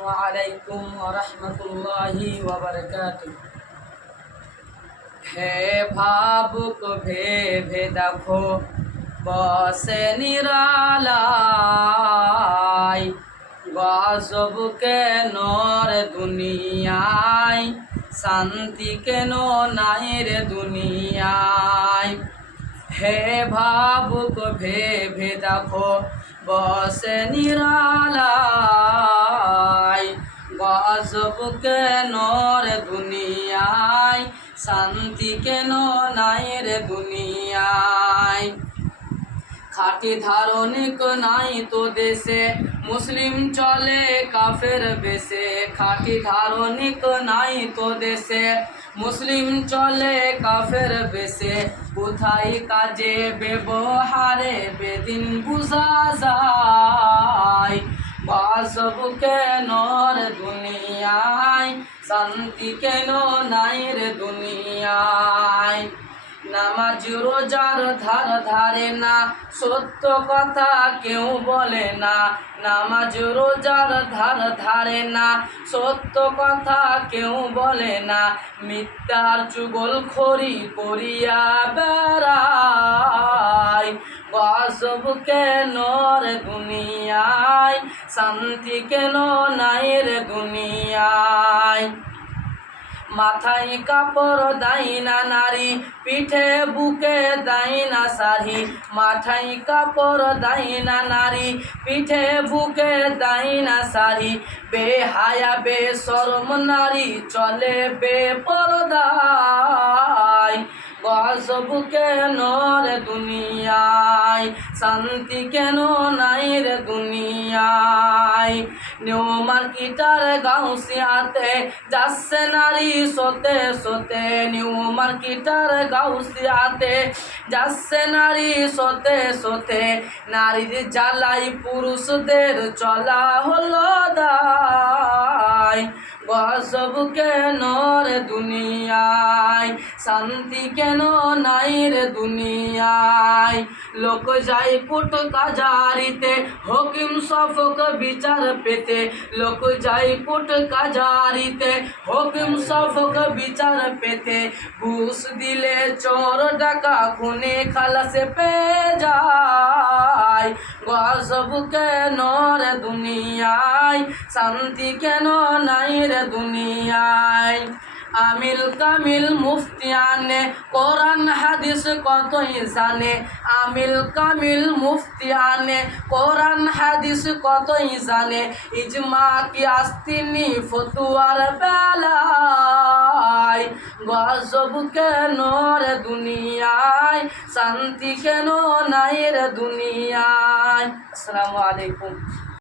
আসসালামু আলাইকুম ওয়া রাহমাতুল্লাহি ওয়া বারাকাতুহু। হে ভাবুক ভেবে দেখো, বসে নিরালায়, গজব কেন রে দুনিয়ায়, শান্তি কেন নাই রে দুনিয়ায়। হে ভাবুক ভেবে দেখো, বসে নিরালায়, গজব কেন রে দুনিয়ায়, শান্তি কেন নাই রে দুনিয়ায়। খাঁটি ধার্মিক নাই তো দেশে, মুসলিম চলে কাফের বেশে। খাঁটি ধার্মিক নাই তো দেশে, মুসলিম চলে কাফের বেশে। কোথায় কাজে ব্যবহারে বেদিন বুঝা যায়, গজব কেন রে দুনিয়ায়, শান্তি কেন নাই রে দুনিয়ায়। নামাজ রোজার ধার ধারে না, সত্য কথা কেউ বলে না। নামাজ রোজার ধার ধারে না, সত্য কথা কেউ বলে না। মিথ্যার চুগলখড়ি করিয়া বেড়ায়, গজব কেন রে দুনিয়ায়, শান্তি কেন নাই রে দুনিয়ায়। মাথায় কাপড় দেয় না নারী, পিঠে বুকে দেয় না শাড়ি। মাথায় কাপড় দেয় না নারী, পিঠে বুকে দেয় না শাড়ি। বেহায়া বেশরম নারী চলে বেপরদায়, গজব কেন রে দুনিয়ায়, শান্তি কেন নাই রে দুনিয়ায়। নিউ মার্কেটার গাউসিয়াতে যাচ্ছে নারী সোতে সোতে। নিউ মার্কেটার গাউসিয়াতে যাচ্ছে নারী সোতে সোতে। নারীর জ্বালাই পুরুষদের চলা হলো দায়, গজব কেন রে দুনিয়ায়, শান্তি কেন নাই রে দুনিয়ায়। লোক যায় কোর্ট কাজারিতে, হকিম সফক বিচার পেতে। লোক যায় কোর্ট কাজারিতে, হকিম সফক বিচার পেতে। ঘুষ দিলে চোর ডাকা খুনে খালাসে পেয়ে যায়, গজব কেন রে দুনিয়ায়, শান্তি কেন নাই রে দুনিয়ায়। আমিল কামিল মুফতিয়ানে কোরআন হাদিস কতই জানে। আমিল কামিল মুফতিয়ানে কোরআন হাদিস কতই জানে। ইজমা কিয়াস তিনি ফতুয়ার বেলায়, গজব কেন রে দুনিয়ায়, শান্তি কেন নাই রে দুনিয়ায়। আসসালামু আলাইকুম।